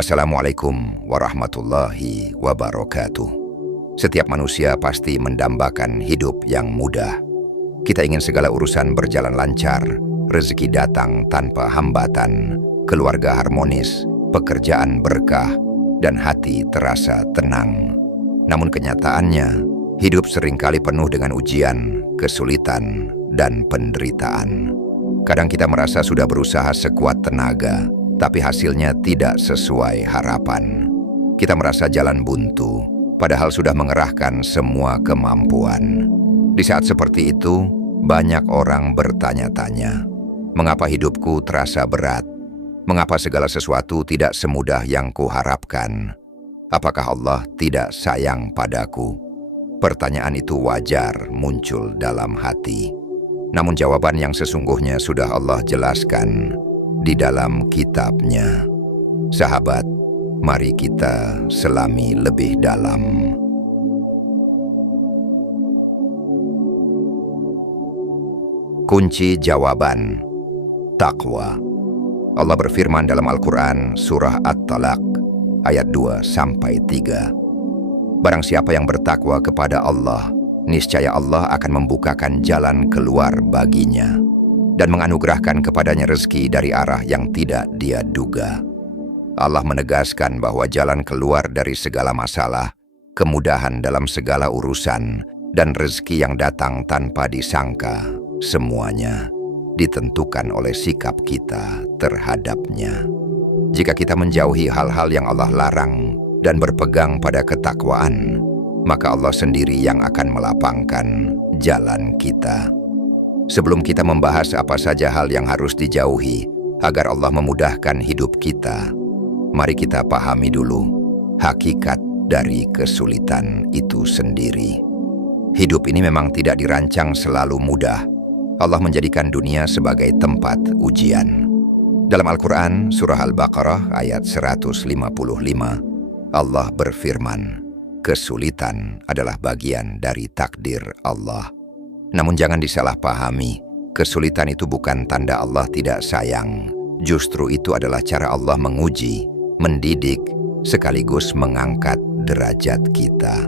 Assalamualaikum warahmatullahi wabarakatuh. Setiap manusia pasti mendambakan hidup yang mudah. Kita ingin segala urusan berjalan lancar, rezeki datang tanpa hambatan, keluarga harmonis, pekerjaan berkah, dan hati terasa tenang. Namun kenyataannya, hidup seringkali penuh dengan ujian, kesulitan, dan penderitaan. Kadang kita merasa sudah berusaha sekuat tenaga, tapi hasilnya tidak sesuai harapan. Kita merasa jalan buntu, padahal sudah mengerahkan semua kemampuan. Di saat seperti itu, banyak orang bertanya-tanya, mengapa hidupku terasa berat? Mengapa segala sesuatu tidak semudah yang kuharapkan? Apakah Allah tidak sayang padaku? Pertanyaan itu wajar muncul dalam hati. Namun jawaban yang sesungguhnya sudah Allah jelaskan di dalam kitab-Nya. Sahabat, mari kita selami lebih dalam. Kunci jawaban, takwa. Allah berfirman dalam Al-Quran surah At-Talaq ayat 2-3. Barang siapa yang bertakwa kepada Allah, niscaya Allah akan membukakan jalan keluar baginya dan menganugerahkan kepadanya rezeki dari arah yang tidak dia duga. Allah menegaskan bahwa jalan keluar dari segala masalah, kemudahan dalam segala urusan, dan rezeki yang datang tanpa disangka, semuanya ditentukan oleh sikap kita terhadapnya. Jika kita menjauhi hal-hal yang Allah larang dan berpegang pada ketakwaan, maka Allah sendiri yang akan melapangkan jalan kita. Sebelum kita membahas apa saja hal yang harus dijauhi agar Allah memudahkan hidup kita, mari kita pahami dulu hakikat dari kesulitan itu sendiri. Hidup ini memang tidak dirancang selalu mudah. Allah menjadikan dunia sebagai tempat ujian. Dalam Al-Quran, surah Al-Baqarah ayat 155, Allah berfirman, kesulitan adalah bagian dari takdir Allah. Namun jangan disalahpahami, kesulitan itu bukan tanda Allah tidak sayang. Justru itu adalah cara Allah menguji, mendidik, sekaligus mengangkat derajat kita.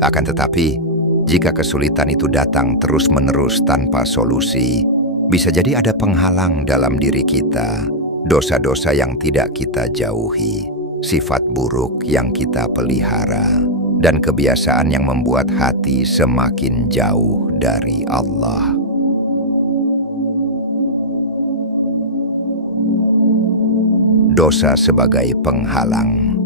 Akan tetapi, jika kesulitan itu datang terus-menerus tanpa solusi, bisa jadi ada penghalang dalam diri kita, dosa-dosa yang tidak kita jauhi, sifat buruk yang kita pelihara, dan kebiasaan yang membuat hati semakin jauh dari Allah. Dosa sebagai penghalang.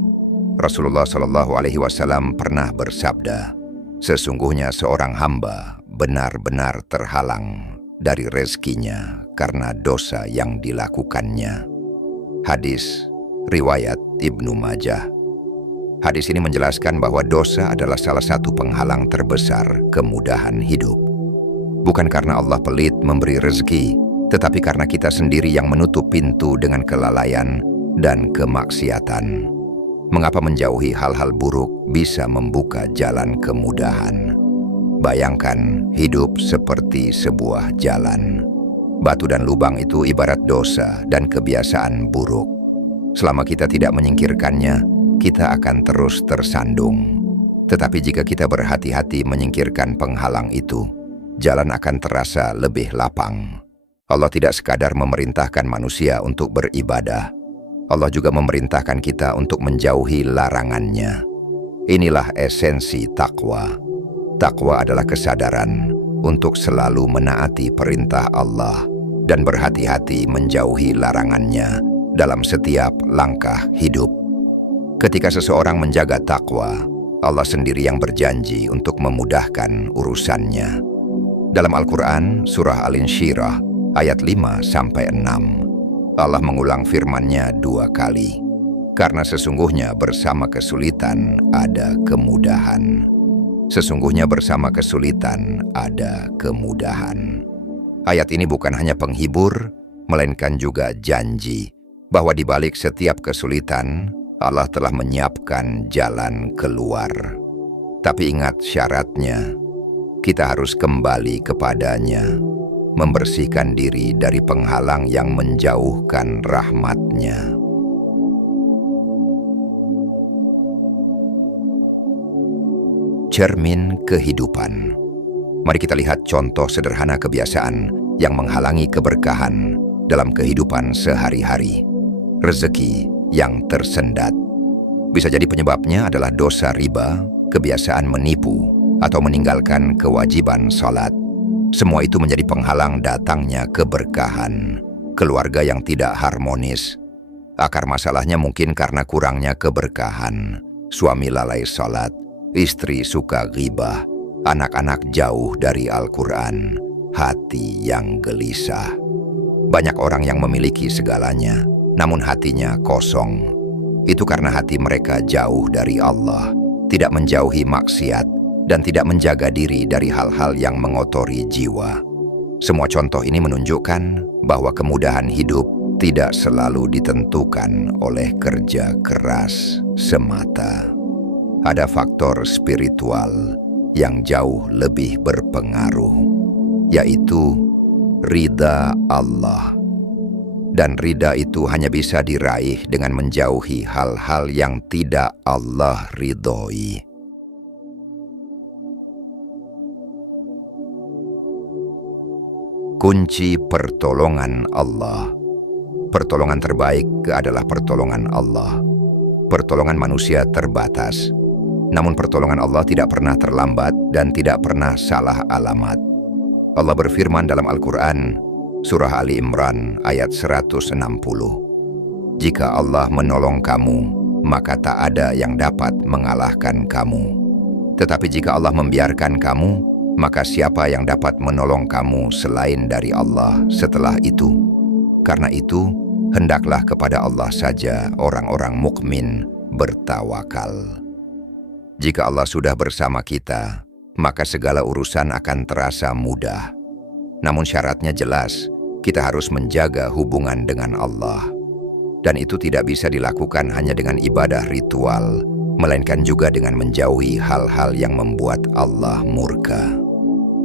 Rasulullah SAW pernah bersabda, sesungguhnya seorang hamba benar-benar terhalang dari rezekinya karena dosa yang dilakukannya. Hadis riwayat Ibnu Majah. Hadis ini menjelaskan bahwa dosa adalah salah satu penghalang terbesar kemudahan hidup. Bukan karena Allah pelit memberi rezeki, tetapi karena kita sendiri yang menutup pintu dengan kelalaian dan kemaksiatan. Mengapa menjauhi hal-hal buruk bisa membuka jalan kemudahan? Bayangkan hidup seperti sebuah jalan. Batu dan lubang itu ibarat dosa dan kebiasaan buruk. Selama kita tidak menyingkirkannya, kita akan terus tersandung. Tetapi jika kita berhati-hati menyingkirkan penghalang itu, jalan akan terasa lebih lapang. Allah tidak sekadar memerintahkan manusia untuk beribadah. Allah juga memerintahkan kita untuk menjauhi larangannya. Inilah esensi takwa. Takwa adalah kesadaran untuk selalu menaati perintah Allah dan berhati-hati menjauhi larangannya dalam setiap langkah hidup. Ketika seseorang menjaga takwa, Allah sendiri yang berjanji untuk memudahkan urusannya. Dalam Al-Quran, surah Al-Insyirah, ayat 5-6, Allah mengulang firman-Nya 2 kali. Karena sesungguhnya bersama kesulitan ada kemudahan. Sesungguhnya bersama kesulitan ada kemudahan. Ayat ini bukan hanya penghibur, melainkan juga janji bahwa di balik setiap kesulitan, Allah telah menyiapkan jalan keluar. Tapi ingat syaratnya, kita harus kembali kepadanya, membersihkan diri dari penghalang yang menjauhkan rahmat-Nya. cermin kehidupan. Mari kita lihat contoh sederhana kebiasaan yang menghalangi keberkahan dalam kehidupan sehari-hari. Rezeki yang tersendat. Bisa jadi penyebabnya adalah dosa riba, kebiasaan menipu, atau meninggalkan kewajiban salat. Semua itu menjadi penghalang datangnya keberkahan. Keluarga yang tidak harmonis. Akar masalahnya mungkin karena kurangnya keberkahan. Suami lalai salat, istri suka ghibah, anak-anak jauh dari Al-Quran, hati yang gelisah. Banyak orang yang memiliki segalanya, namun hatinya kosong. Itu karena hati mereka jauh dari Allah, tidak menjauhi maksiat, dan tidak menjaga diri dari hal-hal yang mengotori jiwa. Semua contoh ini menunjukkan bahwa kemudahan hidup tidak selalu ditentukan oleh kerja keras semata. Ada faktor spiritual yang jauh lebih berpengaruh, yaitu ridha Allah. Dan ridha itu hanya bisa diraih dengan menjauhi hal-hal yang tidak Allah ridhoi. Kunci pertolongan Allah. Pertolongan terbaik adalah pertolongan Allah. Pertolongan manusia terbatas. Namun pertolongan Allah tidak pernah terlambat dan tidak pernah salah alamat. Allah berfirman dalam Al-Quran, Surah Ali Imran ayat 160. Jika Allah menolong kamu, maka tak ada yang dapat mengalahkan kamu. Tetapi jika Allah membiarkan kamu, maka siapa yang dapat menolong kamu selain dari Allah setelah itu? Karena itu, hendaklah kepada Allah saja orang-orang mukmin bertawakal. Jika Allah sudah bersama kita, maka segala urusan akan terasa mudah. Namun syaratnya jelas, kita harus menjaga hubungan dengan Allah. Dan itu tidak bisa dilakukan hanya dengan ibadah ritual, melainkan juga dengan menjauhi hal-hal yang membuat Allah murka.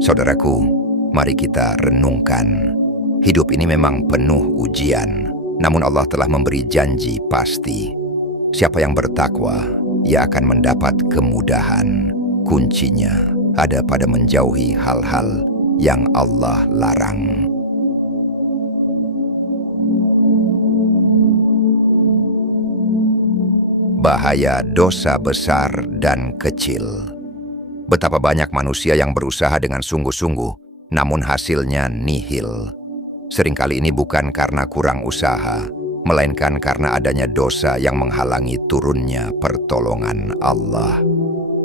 Saudaraku, mari kita renungkan. Hidup ini memang penuh ujian, namun Allah telah memberi janji pasti. Siapa yang bertakwa, ia akan mendapat kemudahan. Kuncinya ada pada menjauhi hal-hal yang Allah larang. Bahaya dosa besar dan kecil. Betapa banyak manusia yang berusaha dengan sungguh-sungguh, namun hasilnya nihil. Seringkali ini bukan karena kurang usaha, melainkan karena adanya dosa yang menghalangi turunnya pertolongan Allah.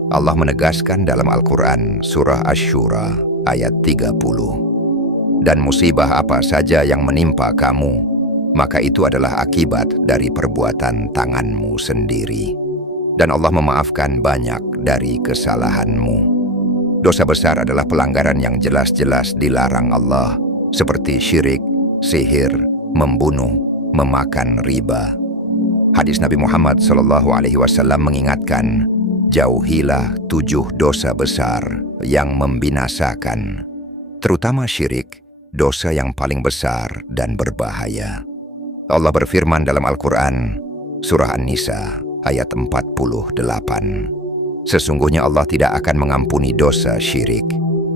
Allah menegaskan dalam Al-Quran, Surah Asy-Syura, ayat 30. Dan musibah apa saja yang menimpa kamu, maka itu adalah akibat dari perbuatan tanganmu sendiri. Dan Allah memaafkan banyak dari kesalahanmu. Dosa besar adalah pelanggaran yang jelas-jelas dilarang Allah, seperti syirik, sihir, membunuh, memakan riba. Hadis Nabi Muhammad SAW mengingatkan, jauhilah 7 dosa besar yang membinasakan, terutama syirik, dosa yang paling besar dan berbahaya. Allah berfirman dalam Al-Quran, Surah An-Nisa, ayat 48. Sesungguhnya Allah tidak akan mengampuni dosa syirik,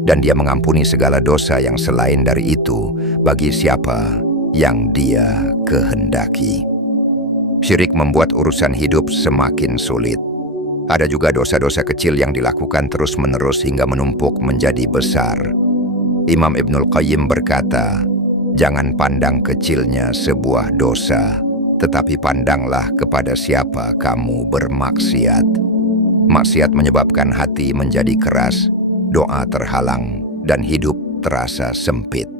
dan Dia mengampuni segala dosa yang selain dari itu bagi siapa yang Dia kehendaki. Syirik membuat urusan hidup semakin sulit. Ada juga dosa-dosa kecil yang dilakukan terus-menerus hingga menumpuk menjadi besar. Imam Ibnul Qayyim berkata, jangan pandang kecilnya sebuah dosa, tetapi pandanglah kepada siapa kamu bermaksiat. Maksiat menyebabkan hati menjadi keras, doa terhalang, dan hidup terasa sempit.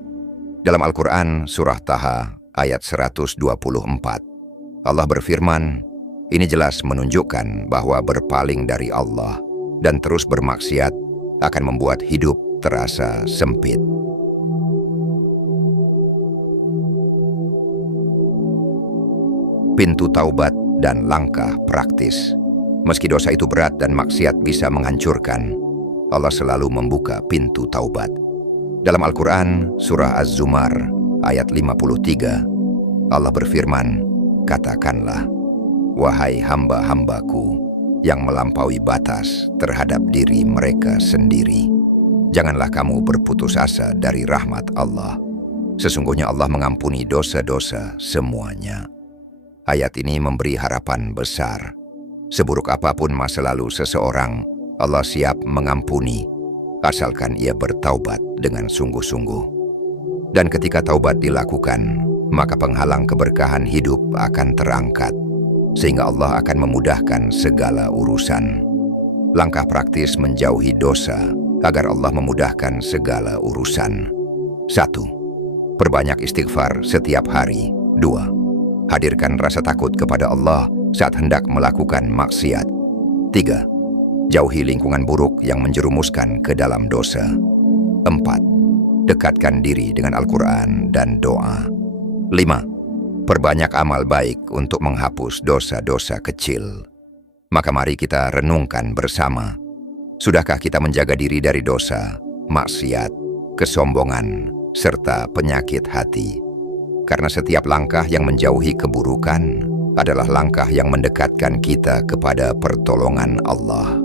Dalam Al-Quran, Surah Taha, ayat 124, Allah berfirman, ini jelas menunjukkan bahwa berpaling dari Allah dan terus bermaksiat akan membuat hidup terasa sempit. Pintu taubat dan langkah praktis. Meski dosa itu berat dan maksiat bisa menghancurkan, Allah selalu membuka pintu taubat. Dalam Al-Quran, Surah Az-Zumar, ayat 53, Allah berfirman, katakanlah, wahai hamba-hambaku, yang melampaui batas terhadap diri mereka sendiri. Janganlah kamu berputus asa dari rahmat Allah. Sesungguhnya Allah mengampuni dosa-dosa semuanya. Ayat ini memberi harapan besar. Seburuk apapun masa lalu seseorang, Allah siap mengampuni, asalkan ia bertaubat dengan sungguh-sungguh. Dan ketika taubat dilakukan, maka penghalang keberkahan hidup akan terangkat, sehingga Allah akan memudahkan segala urusan. Langkah praktis menjauhi dosa agar Allah memudahkan segala urusan. 1. Perbanyak istighfar setiap hari. 2. Hadirkan rasa takut kepada Allah saat hendak melakukan maksiat. 3. Jauhi lingkungan buruk yang menjerumuskan ke dalam dosa. 4. Dekatkan diri dengan Al-Quran dan doa. 5. Perbanyak amal baik untuk menghapus dosa-dosa kecil. Maka mari kita renungkan bersama. Sudahkah kita menjaga diri dari dosa, maksiat, kesombongan, serta penyakit hati? Karena setiap langkah yang menjauhi keburukan adalah langkah yang mendekatkan kita kepada pertolongan Allah.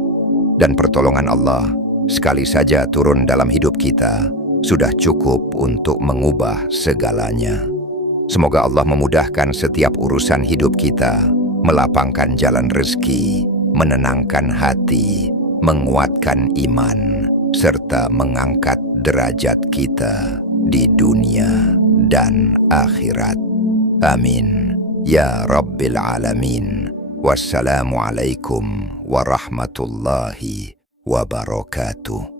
Dan pertolongan Allah sekali saja turun dalam hidup kita sudah cukup untuk mengubah segalanya. Semoga Allah memudahkan setiap urusan hidup kita, melapangkan jalan rezeki, menenangkan hati, menguatkan iman, serta mengangkat derajat kita di dunia dan akhirat. Amin. Ya Rabbil Alamin. Wassalamualaikum warahmatullahi wabarakatuh.